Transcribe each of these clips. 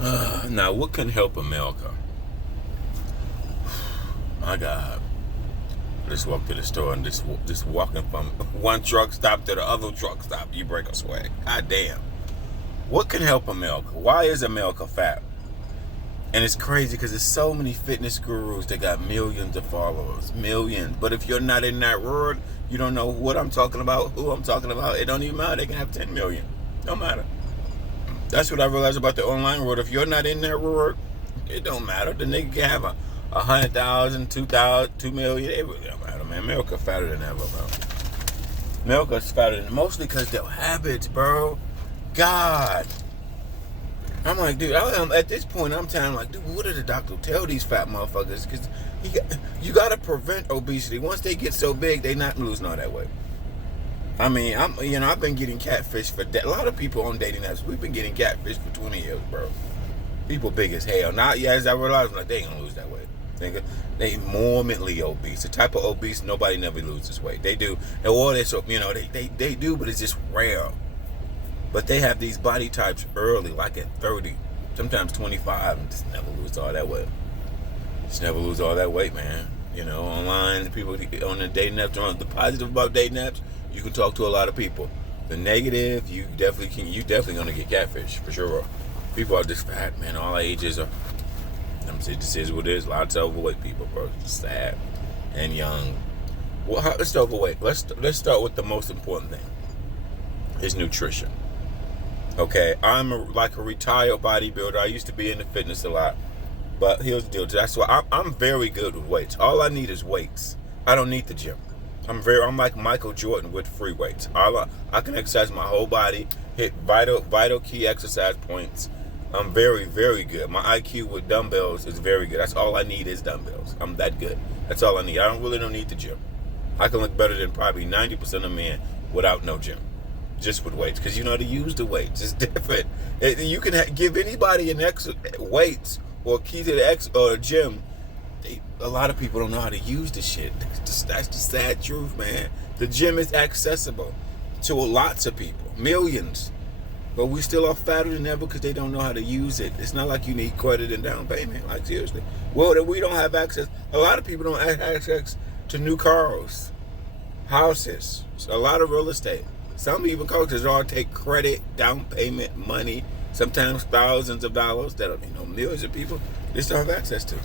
Now, what can help America? My God. Just walk to the store and just walking from one truck stop to the other truck stop, you break a sweat. God damn. What can help America? Why is America fat? And it's crazy because there's so many fitness gurus that got millions of followers. Millions. But if you're not in that world, you don't know what I'm talking about, who I'm talking about. It don't even matter. They can have 10 million. Don't matter. That's what I realized about the online world. If you're not in that world, it don't matter. The nigga can have 100,000, 2,000, 2 million. It really don't matter, man. America fatter than ever, bro. America's fatter than mostly because their habits, bro. God. I'm like, dude, at this point, I'm telling like, dude, what did the doctor tell these fat motherfuckers? Because you got to prevent obesity. Once they get so big, they not losing all that weight. I mean, I've been getting catfish for a lot of people on dating apps. We've been getting catfish for 20 years, bro. People big as hell. Now, yeah, as I realized, I'm like, they ain't gonna lose that weight. They morbidly obese. The type of obese nobody never loses weight. They do, or they so they do, but it's just rare. But they have these body types early, like at 30, sometimes 25, and just never lose all that weight. Just never lose all that weight, man. Online, people on the dating apps, the positive about dating apps, you can talk to a lot of people. The negative, you definitely gonna get catfish, for sure. People are just fat, man. All ages are, this is what it is. Lots of overweight people, bro. It's sad and young. Well, let's start overweight. Let's start with the most important thing. Is nutrition. Okay, I'm like a retired bodybuilder. I used to be into fitness a lot. But here's the deal. That's why I'm very good with weights. All I need is weights. I don't need the gym. I'm like Michael Jordan with free weights. I can exercise my whole body, hit vital key exercise points. I'm very, very good. My IQ with dumbbells is very good. That's all I need is dumbbells. I'm that good. That's all I need. I don't need the gym. I can look better than probably 90% of men without no gym. Just with weights, because you know how to use the weights. It's different. You can give anybody an weights or key to the gym. A lot of people don't know how to use the shit. That's the sad truth, man. The gym is accessible to lots of people, millions, but we still are fatter than ever because they don't know how to use it. It's not like you need credit and down payment. Like, seriously. Well, that we don't have access. A lot of people don't have access to new cars, houses, a lot of real estate. Some even coaches all take credit, down payment, money, sometimes thousands of dollars that millions of people they still have access to.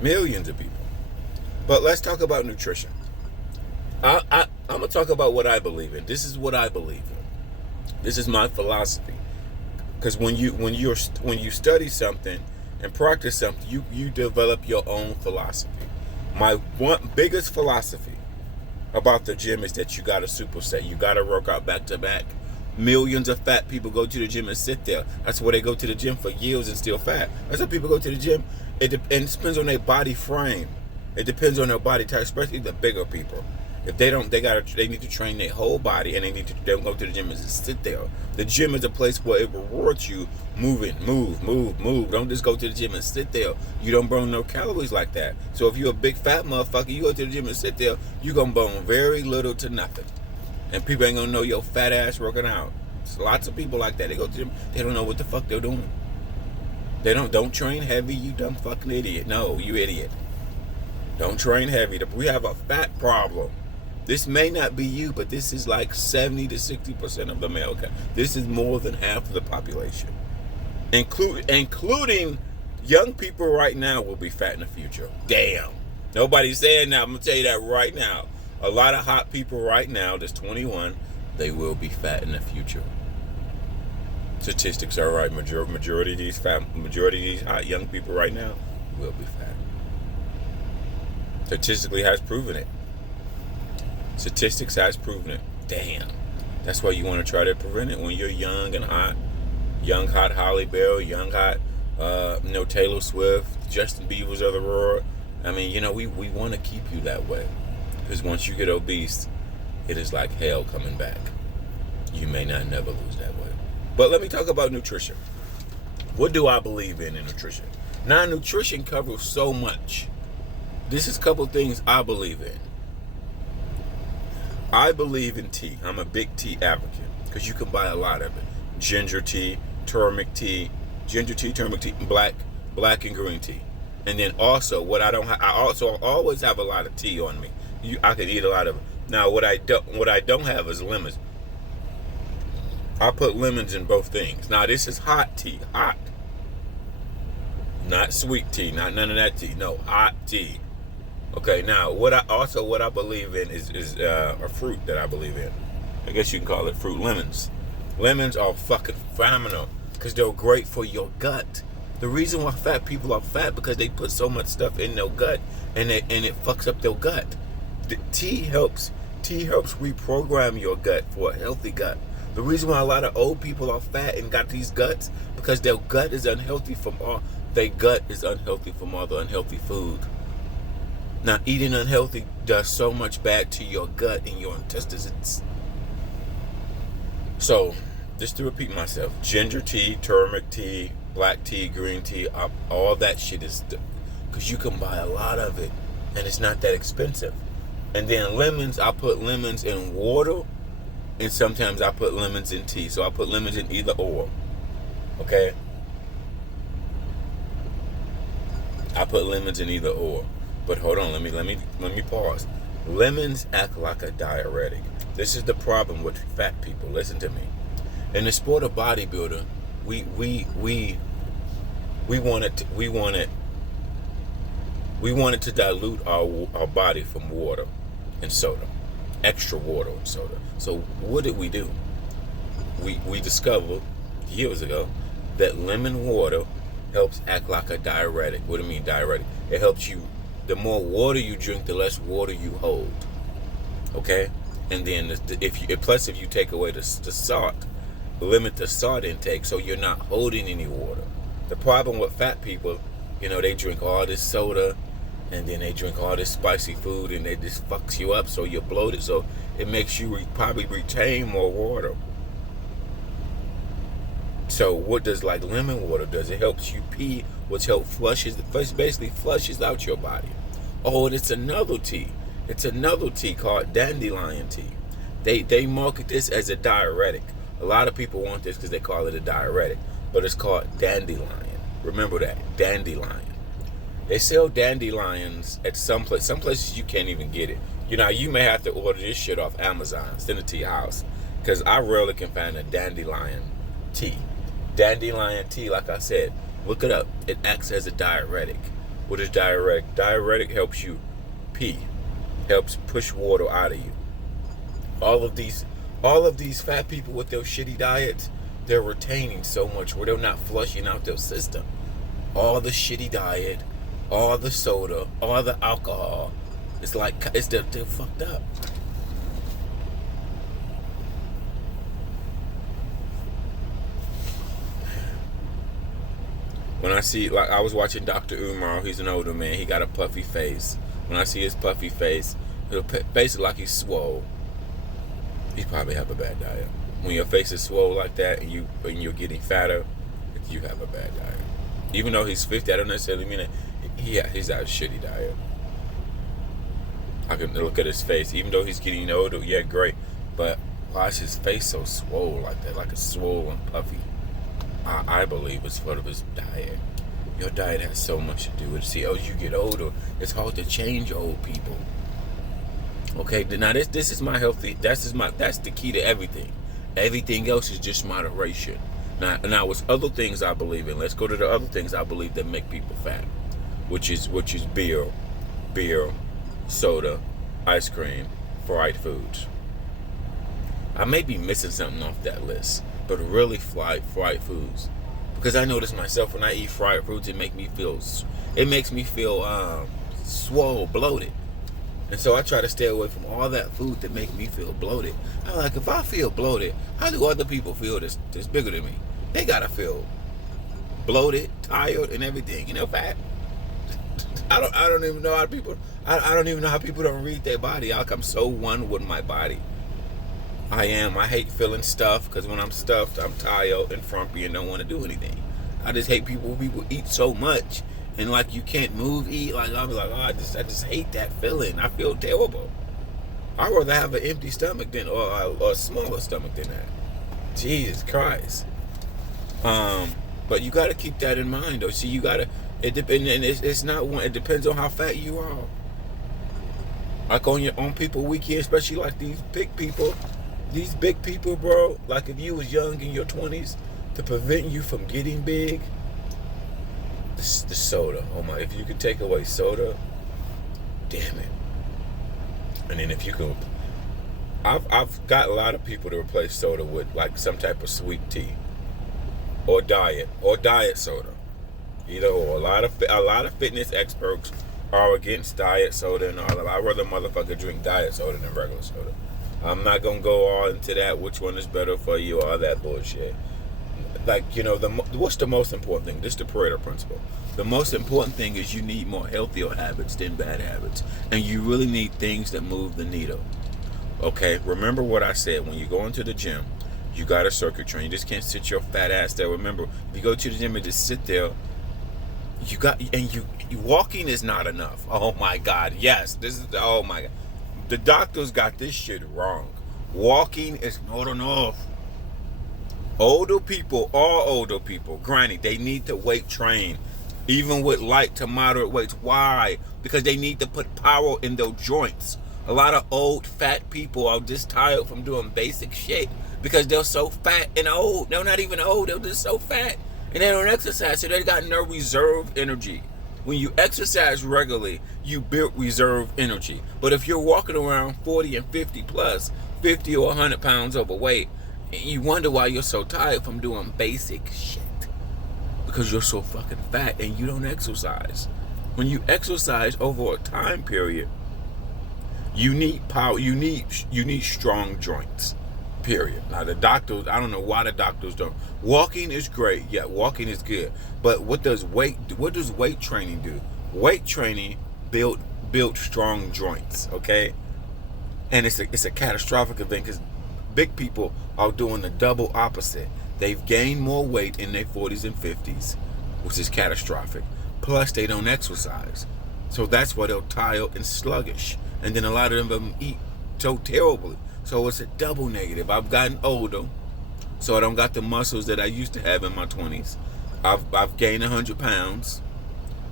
Millions of people. But let's talk about nutrition. I'm gonna talk about what I believe in. This is what I believe in. This is my philosophy. Because when you study something and practice something, you develop your own philosophy. My one biggest philosophy about the gym is that you gotta superset. You gotta work out back to back. Millions of fat people go to the gym and sit there. That's why they go to the gym for years and still fat. That's why people go to the gym. And it depends on their body frame. It depends on their body type, especially the bigger people. If they don't, they need to train their whole body, and they don't go to the gym and just sit there. The gym is a place where it rewards you moving, move. Don't just go to the gym and sit there. You don't burn no calories like that. So if you're a big fat motherfucker, you go to the gym and sit there, you're gonna burn very little to nothing. And people ain't gonna know your fat ass working out. There's lots of people like that. They go to the gym, they don't know what the fuck they're doing. They don't train heavy, you dumb fucking idiot. No, you idiot. Don't train heavy. We have a fat problem. This may not be you, but this is like 70 to 60% of America. This is more than half of the population. Including young people right now will be fat in the future. Damn. Nobody's saying that. I'm going to tell you that right now. A lot of hot people right now, that's 21, they will be fat in the future. Statistics are right. Majority of these hot young people right now will be fat. Statistically has proven it. Statistics has proven it. Damn. That's why you want to try to prevent it when you're young and hot. Young, hot Halle Berry, young, hot, Taylor Swift, Justin Bieber's of the world. I mean, we want to keep you that way. Because once you get obese, it is like hell coming back. You may not never lose that weight. But let me talk about nutrition. What do I believe in nutrition? Now, nutrition covers so much. This is a couple things I believe in. I believe in tea. I'm a big tea advocate because you can buy a lot of it. Ginger tea, turmeric tea, ginger tea, turmeric tea, and black and green tea. And then also, what I don't, I also always have a lot of tea on me. I can eat a lot of it. Now, what I don't have is lemons. I put lemons in both things. Now, this is hot tea, hot, not sweet tea, not none of that tea. No, hot tea. Okay. Now, what I believe in is a fruit that I believe in. I guess you can call it fruit. Lemons. Lemons are fucking phenomenal because they're great for your gut. The reason why fat people are fat because they put so much stuff in their gut and it fucks up their gut. The tea helps reprogram your gut for a healthy gut. The reason why a lot of old people are fat and got these guts because their gut is unhealthy from all the unhealthy food. Now, eating unhealthy does so much bad to your gut and your intestines. So, just to repeat myself, ginger tea, turmeric tea, black tea, green tea, all that shit is because you can buy a lot of it and it's not that expensive. And then lemons, I put lemons in water and sometimes I put lemons in tea. So I put lemons in either or. Okay? I put lemons in either or. But hold on, let me pause. Lemons act like a diuretic. This is the problem with fat people. Listen to me. In the sport of bodybuilder, we wanted to dilute our body from water and soda, extra water and soda. So what did we do? We discovered years ago that lemon water helps act like a diuretic. What do I mean diuretic? It helps you. The more water you drink, the less water you hold. Okay, and then if you take away the salt, limit the salt intake so you're not holding any water. The problem with fat people, they drink all this soda and then they drink all this spicy food and it just fucks you up so you're bloated. So it makes you probably retain more water. So what does lemon water does? It helps you pee, which basically flushes out your body. Oh, and it's another tea. It's another tea called dandelion tea. They market this as a diuretic. A lot of people want this because they call it a diuretic, but it's called dandelion. Remember that, dandelion. They sell dandelions at some place. Some places you can't even get it. You may have to order this shit off Amazon, send it to your house, because I rarely can find a dandelion tea. Dandelion tea, like I said, look it up. It acts as a diuretic. What is diuretic? Diuretic helps you pee, helps push water out of you. All of these fat people with their shitty diets, they're retaining so much where they're not flushing out their system. All the shitty diet, all the soda, all the alcohol, they're fucked up. When I see, I was watching Dr. Umar, he's an older man, he got a puffy face. When I see his puffy face, basically like he's swole. He probably have a bad diet. When your face is swole like that and you're getting fatter, you have a bad diet. Even though he's 50, I don't necessarily mean it. He's out of shitty diet. I can look at his face. Even though he's getting older, yeah, great. But why is his face so swole like that? Like it's swole and puffy. I believe it's part of his diet. Your diet has so much to do with it. See, as you get older, it's hard to change old people. Okay, now this is my healthy. That's the key to everything. Everything else is just moderation. Now, with other things I believe in. Let's go to the other things I believe that make people fat, which is beer, soda, ice cream, fried foods. I may be missing something off that list, but really fried foods, because I notice myself when I eat fried foods, it makes me feel swole, bloated. And so I try to stay away from all that food that make me feel bloated. I'm like, if I feel bloated, how do other people feel that's bigger than me? They gotta feel bloated, tired, and everything. Fat. I don't even know how people. I don't even know how people don't read their body. I'm so one with my body. I hate feeling stuffed, because when I'm stuffed, I'm tired and frumpy and don't want to do anything. I just hate people eat so much. And you can't move, eat. I'll be like, oh, I just hate that feeling. I feel terrible. I'd rather have an empty stomach or a smaller stomach than that. Jesus Christ. But you got to keep that in mind, though. See, you got to. It's not one. It depends on how fat you are. Like on your own people weekend, especially like these big people, bro. Like if you was young in your 20s, to prevent you from getting big, the soda. Oh my! If you could take away soda, damn it. And then if you can, I've got a lot of people to replace soda with like some type of sweet tea, or diet soda. Either or. A lot of fitness experts are against diet soda and all that. I'd rather motherfucker drink diet soda than regular soda. I'm not gonna go all into that. Which one is better for you? All that bullshit. Like, what's the most important thing? This is the Pareto principle. The most important thing is you need more healthier habits than bad habits, and you really need things that move the needle. Okay, remember what I said. When you go into the gym, you got to circuit train. You just can't sit your fat ass there. Remember, if you go to the gym and just sit there, walking is not enough. Oh my God, yes, oh my God. The doctors got this shit wrong. Walking is not enough. All older people, granted, they need to weight train, even with light to moderate weights. Why? Because they need to put power in their joints. A lot of old fat people are just tired from doing basic shit because they're so fat and old. They're not even old, they're just so fat. And they don't exercise, so they got no reserve energy. When you exercise regularly, you build reserve energy. But if you're walking around 40 and 50 plus, 50 or 100 pounds overweight, you wonder why you're so tired from doing basic shit. Because you're so fucking fat and you don't exercise. When you exercise over a time period, you need power. You need strong joints. Period. Now the doctors, I don't know why the doctors don't. Walking is great. Yeah, walking is good. But what does weight training do? Weight training build strong joints. Okay, and it's a catastrophic event because big people are doing the double opposite. They've gained more weight in their 40s and 50s, which is catastrophic. Plus, they don't exercise. So that's why they're tired and sluggish. And then a lot of them eat so terribly. So it's a double negative. I've gotten older, so I don't got the muscles that I used to have in my 20s. I've gained 100 pounds.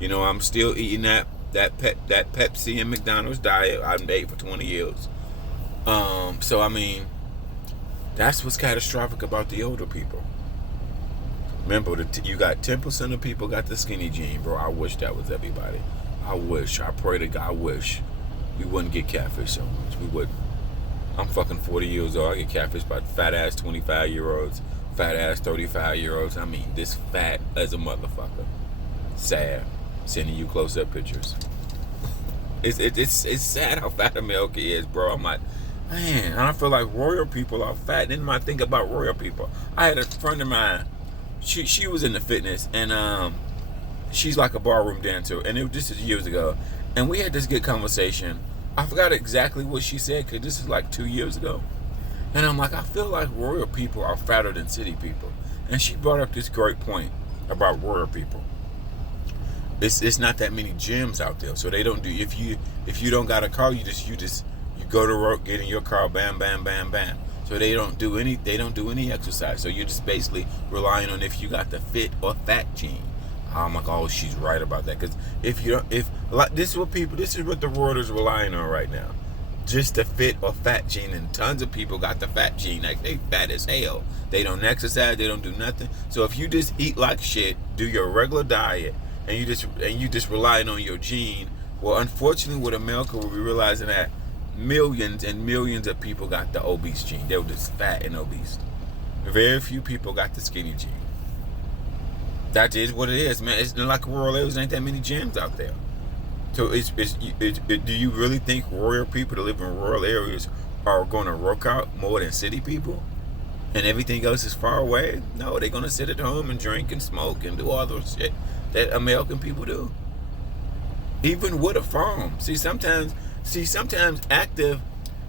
I'm still eating that Pepsi and McDonald's diet I've ate for 20 years. So I mean, that's what's catastrophic about the older people. Remember, you got 10% of people got the skinny gene, bro. I wish that was everybody. I pray to God, I wish we wouldn't get catfish so much. We wouldn't. I'm fucking 40 years old. I get catfished by fat ass 25-year-olds, fat ass 35-year-olds. I mean, this fat as a motherfucker. Sad. Sending you close-up pictures. It's sad how fat America is, bro. I'm like, man, I feel like royal people are fat. Then I think about royal people. I had a friend of mine. She was into fitness, and she's like a barroom dancer. And this is years ago. And we had this good conversation. I forgot exactly what she said because this is like 2 years ago. And I'm like, I feel like royal people are fatter than city people. And she brought up this great point about royal people. It's not that many gyms out there, so they don't do. If you don't got a car, you go to work, get in your car, bam, bam, bam, bam. So they don't do any exercise. So you're just basically relying on if you got the fit or fat gene. I'm like, oh, she's right about that. Because this is what the world is relying on right now. Just the fit or fat gene, and tons of people got the fat gene. Like, they fat as hell. They don't exercise, they don't do nothing. So if you just eat like shit, do your regular diet, and you just relying on your gene, well, unfortunately with America, we'll be realizing that millions and millions of people got the obese gene. They were just fat and obese. Very few people got the skinny gene. That is what it is, man. It's not like rural areas. There ain't that many gyms out there. So do you really think royal people that live in rural areas are going to work out more than city people? And everything else is far away? No, they're going to sit at home and drink and smoke and do all those shit that American people do. Even with a farm. See, sometimes active,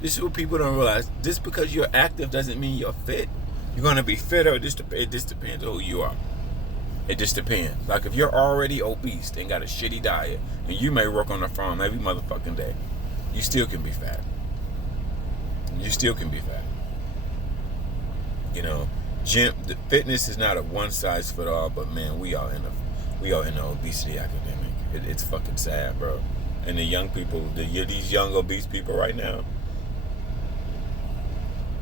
this is what people don't realize. Just because you're active doesn't mean you're fit. You're going to be fitter. It just depends on who you are. It just depends. Like if you're already obese and got a shitty diet, and you may work on a farm every motherfucking day, you still can be fat. the fitness is not a one size fit all, but man, we are in the obesity epidemic. It's fucking sad, bro. And the young people, these young obese people right now,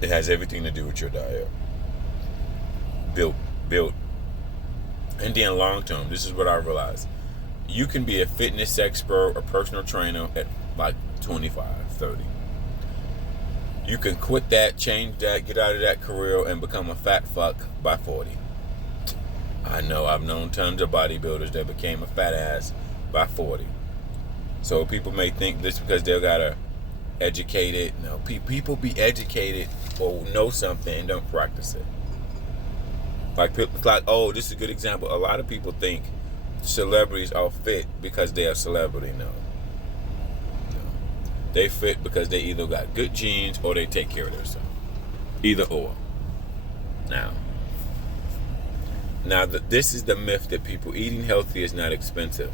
it has everything to do with your diet. Built. And then long term, this is what I realized. You can be a fitness expert or personal trainer at like 25, 30. You can quit that, change that, get out of that career and become a fat fuck by 40. I know, I've known tons of bodybuilders that became a fat ass by 40. So people may think this because they got a educated. No, people be educated or know something and don't practice it. Like, oh, this is a good example. A lot of people think celebrities are fit because they are celebrity. No. They fit because they either got good genes or they take care of themselves. Either or. Now, this is the myth that people eating healthy is not expensive.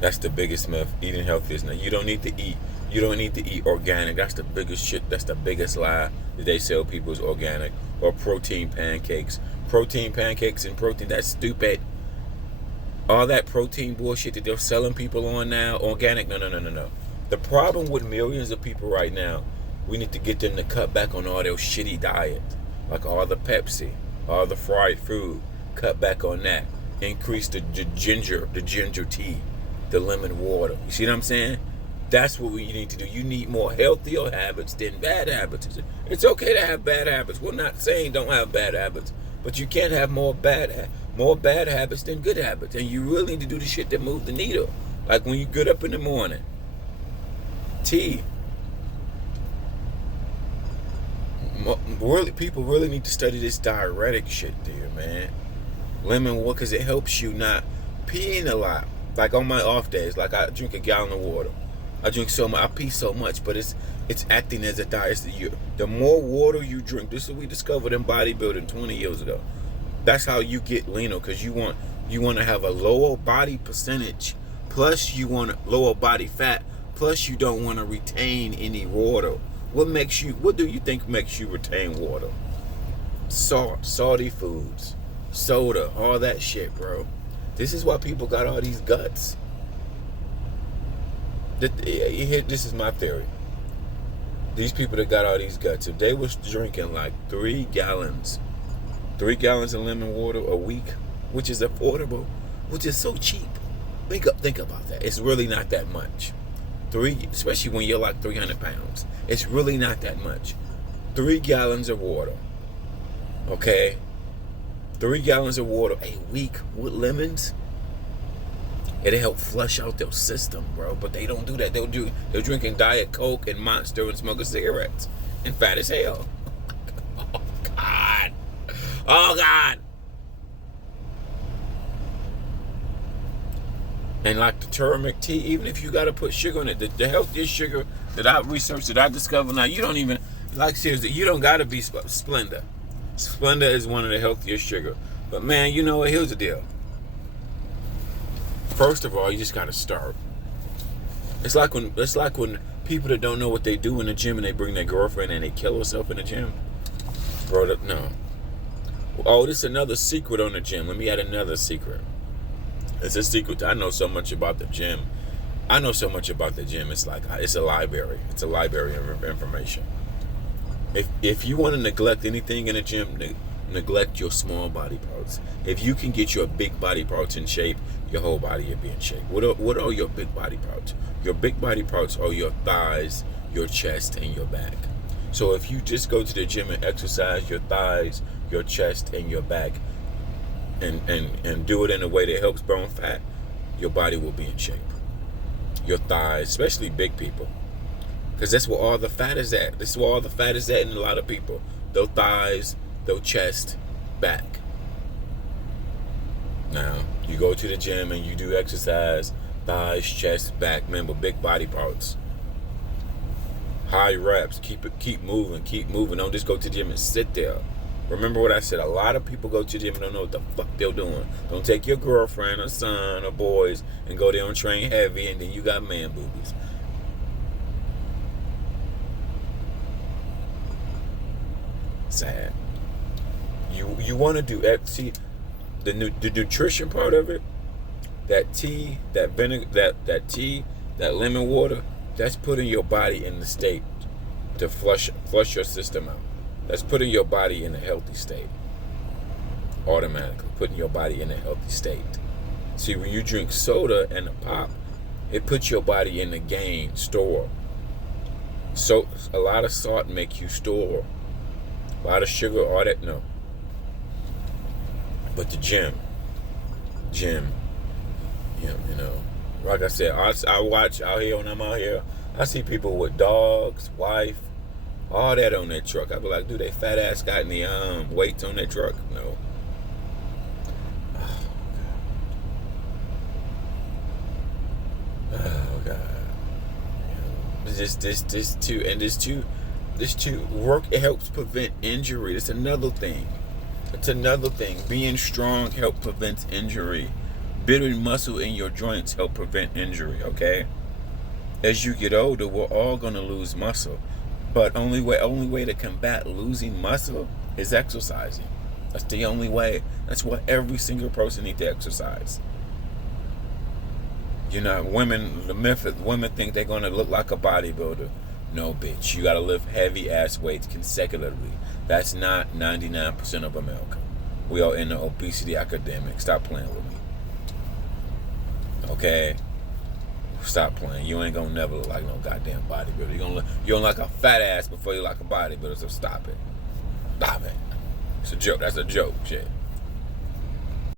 That's the biggest myth. Eating healthy is not. You don't need to eat. You don't need to eat organic. That's the biggest shit. That's the biggest lie that they sell people is organic or protein pancakes. Protein pancakes and protein. That's stupid. All that protein bullshit that they're selling people on now, organic. No. The problem with millions of people right now, we need to get them to cut back on all their shitty diet, like all the Pepsi, all the fried food. Cut back on that. Increase the ginger tea, the lemon water. You see what I'm saying? That's what we need to do. You need more healthier habits than bad habits. It's okay to have bad habits. We're not saying don't have bad habits, but you can't have more bad habits than good habits. And you really need to do the shit that move the needle. Like when you get up in the morning, tea. People really need to study this diuretic shit there, man. Lemon water, because it helps you not peeing a lot. Like on my off days, like I drink a gallon of water. I drink so much, I pee so much, but it's acting as a diet. The more water you drink, this is what we discovered in bodybuilding 20 years ago. That's how you get leaner, because you want to have a lower body percentage, plus you want lower body fat, plus you don't want to retain any water. What do you think makes you retain water? Salty foods, soda, all that shit, bro. This is why people got all these guts. This is my theory. These people that got all these guts, if they was drinking like 3 gallons of lemon water a week, which is affordable, which is so cheap. Think about that. It's really not that much. Especially when you're like 300 pounds. It's really not that much. 3 gallons of water. Okay? 3 gallons of water a week with lemons. It'll help flush out their system, bro. But they don't do that. They're drinking Diet Coke and Monster and smoking cigarettes. And fat as hell. Oh, God. And like the turmeric tea, even if you got to put sugar in it, the healthiest sugar that I researched, that I discovered, now you don't even, like seriously, you don't got to be Splenda. Splenda is one of the healthiest sugar. But man, you know what, here's the deal. First of all, you just got to start. It's like when people that don't know what they do in the gym and they bring their girlfriend and they kill herself in the gym. Bro, no. Oh, this is another secret on the gym. Let me add another secret. It's a secret. I know so much about the gym. It's like, it's a library. It's a library of information. If you want to neglect anything in the gym, neglect your small body parts. If you can get your big body parts in shape, your whole body will be in shape. What are your big body parts? Your big body parts are your thighs, your chest, and your back. So if you just go to the gym and exercise your thighs, your chest, and your back, and do it in a way that helps burn fat, your body will be in shape. Your thighs, especially big people, because that's where all the fat is at. This is where all the fat is at in a lot of people. Their thighs, their chest, back. Now, you go to the gym and you do exercise, thighs, chest, back. Remember, big body parts. High reps. Keep moving. Don't just go to the gym and sit there. Remember what I said. A lot of people go to the gym and don't know what the fuck they're doing. Don't take your girlfriend or son or boys and go there and train heavy and then you got man boobies. Sad. You want to do see the nutrition part of it. That tea, that vinegar, that lemon water, that's putting your body in the state to flush your system out. That's putting your body in a healthy state. Automatically putting your body in a healthy state. See, when you drink soda and a pop, it puts your body in the gain store. So a lot of salt make you store. A lot of sugar, all that, no. But the gym, you know, like I said, I watch out here when I'm out here. I see people with dogs, wife, all that on their truck. I be like, dude, they fat ass got any weights on their truck? No. Oh God. This too. Work, it helps prevent injury. That's another thing. Being strong helps prevent injury. Building muscle in your joints help prevent injury. Okay. As you get older, we're all gonna lose muscle, but only way to combat losing muscle is exercising. That's the only way. That's why every single person needs to exercise. You know, women think they're gonna look like a bodybuilder. No, bitch. You gotta lift heavy ass weights consecutively. That's not 99% of America. We are in the obesity epidemic. Stop playing with me. Okay? Stop playing. You ain't gonna never look like no goddamn bodybuilder. You're gonna like a fat ass before you like a bodybuilder. So stop it. Stop it. It's a joke. That's a joke. Shit.